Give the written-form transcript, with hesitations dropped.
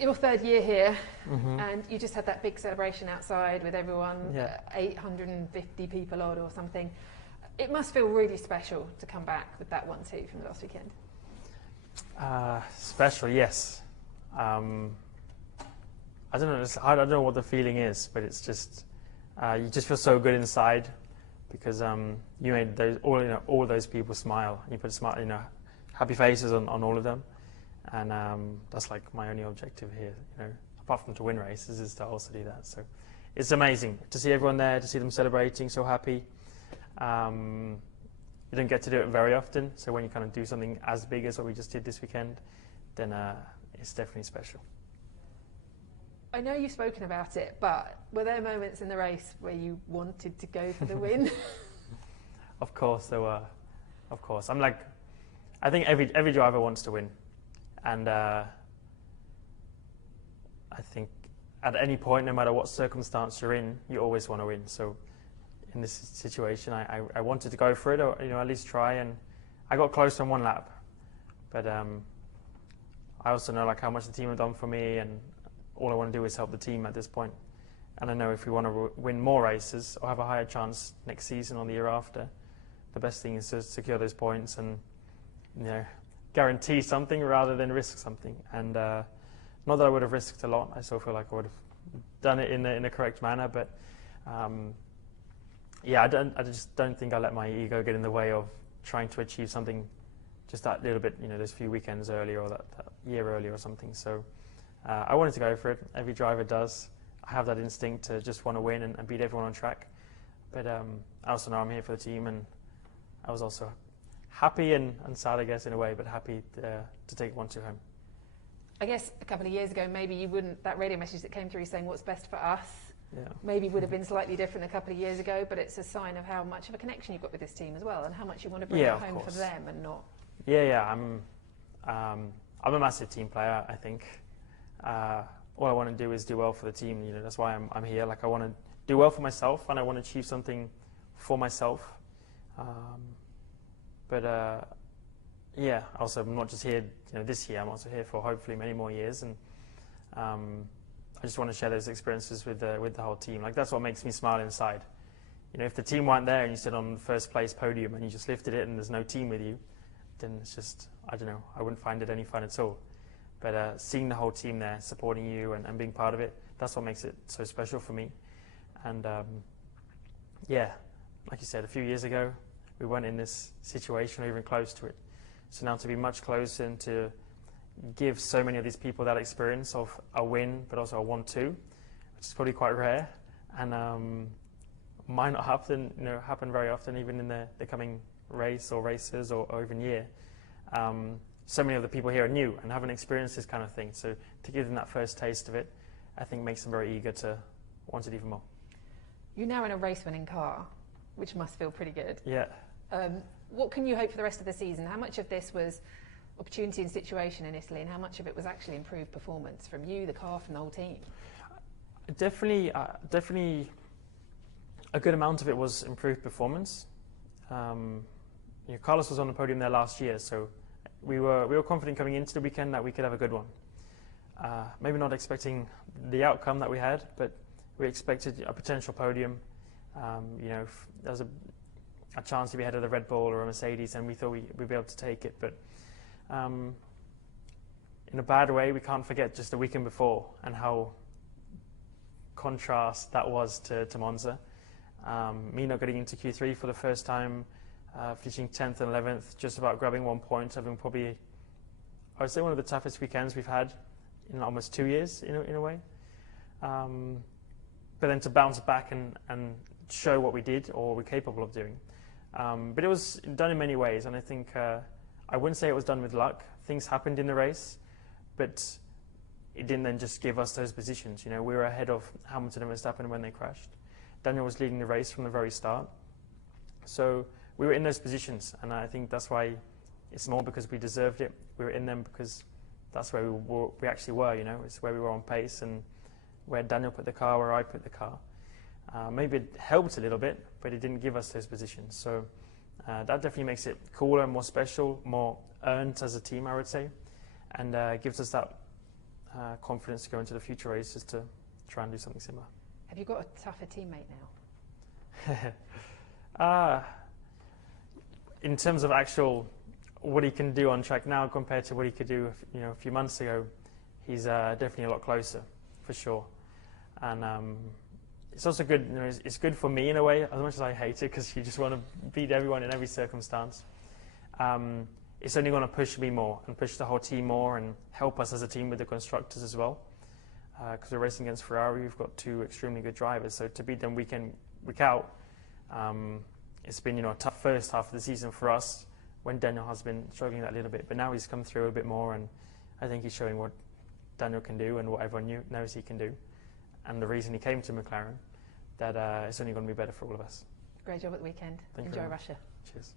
Your third year here, and you just had that big celebration outside with everyone, 850 people odd or something. It must feel really special to come back with that 1-2 from the last weekend. Special, yes. I don't know what the feeling is, but it's just you just feel so good inside because you made all those people smile. You put happy faces on all of them, and that's like my only objective here. Apart from to win races, is to also do that. So it's amazing to see everyone there, to see them celebrating, so happy. You don't get to do it very often, so when you kind of do something as big as what we just did this weekend, then it's definitely special. I know you've spoken about it, but were there moments in the race where you wanted to go for the win? Of course there were. Of course. I think every driver wants to win. And I think at any point, no matter what circumstance you're in, you always want to win. So in this situation, I wanted to go for it, or at least try, and I got close on one lap. But I also know how much the team have done for me, and all I want to do is help the team at this point. And I know if we want to win more races or have a higher chance next season or the year after, the best thing is to secure those points and guarantee something rather than risk something. And not that I would have risked a lot. I still feel like I would have done it in the correct manner, but I just don't think I let my ego get in the way of trying to achieve something just that little bit, those few weekends earlier or that year earlier or something. So I wanted to go for it. Every driver does. I have that instinct to just want to win and beat everyone on track. But I also know I'm here for the team, and I was also happy and sad, I guess, in a way, but happy to take 1-2 home. I guess a couple of years ago, maybe you wouldn't, that radio message that came through saying what's best for us, maybe would have been slightly different a couple of years ago, but it's a sign of how much of a connection you've got with this team as well, and how much you want to bring it home for them and not. I'm a massive team player, I think. All I want to do is do well for the team. That's why I'm here. I want to do well for myself, and I want to achieve something for myself. Also I'm not just here, this year. I'm also here for hopefully many more years, and I just want to share those experiences with the whole team. That's what makes me smile inside. If the team weren't there and you stood on the first place podium and you just lifted it and there's no team with you, then it's just, I don't know, I wouldn't find it any fun at all. But seeing the whole team there, supporting you and being part of it, that's what makes it so special for me. And like you said, a few years ago, we weren't in this situation or even close to it. So now to be much closer and to give so many of these people that experience of a win, but also a 1-2, which is probably quite rare, and might not happen very often, even in the coming race or races or even year. So many of the people here are new and haven't experienced this kind of thing. So to give them that first taste of it, I think makes them very eager to want it even more. You're now in a race-winning car, which must feel pretty good. Yeah. What can you hope for the rest of the season? How much of this was opportunity and situation in Italy, and how much of it was actually improved performance from you, the car, from the whole team? Definitely a good amount of it was improved performance. Carlos was on the podium there last year, so we were confident coming into the weekend that we could have a good one. Maybe not expecting the outcome that we had, but we expected a potential podium. There was a chance to be ahead of the Red Bull or a Mercedes, and we thought we'd be able to take it. But in a bad way, we can't forget just the weekend before and how contrast that was to Monza. Me not getting into Q3 for the first time, finishing 10th and 11th, just about grabbing 1 point, having probably, I would say, one of the toughest weekends we've had in almost 2 years, in a way. But then to bounce back and show what we did or we're capable of doing. But it was done in many ways, and I think I wouldn't say it was done with luck. Things happened in the race, but it didn't then just give us those positions. We were ahead of Hamilton and Verstappen when they crashed. Daniel was leading the race from the very start. So we were in those positions, and I think that's why it's more because we deserved it. We were in them because that's where we actually were, It's where we were on pace and where Daniel put the car, where I put the car. Maybe it helped a little bit, but it didn't give us those positions. So that definitely makes it cooler, more special, more earned as a team, I would say, and gives us that confidence to go into the future races to try and do something similar. Have you got a tougher teammate now? In terms of actual what he can do on track now compared to what he could do, a few months ago, he's definitely a lot closer, for sure. And it's also good. It's good for me in a way, as much as I hate it, because you just want to beat everyone in every circumstance. It's only going to push me more and push the whole team more and help us as a team with the constructors as well. Because we're racing against Ferrari, we've got two extremely good drivers. So to beat them week in, week out, it's been a tough first half of the season for us when Daniel has been struggling that little bit. But now he's come through a bit more, and I think he's showing what Daniel can do and what everyone knows he can do. And the reason he came to McLaren, that it's only going to be better for all of us. Great job at the weekend. Thank you Enjoy very much. Russia. Cheers.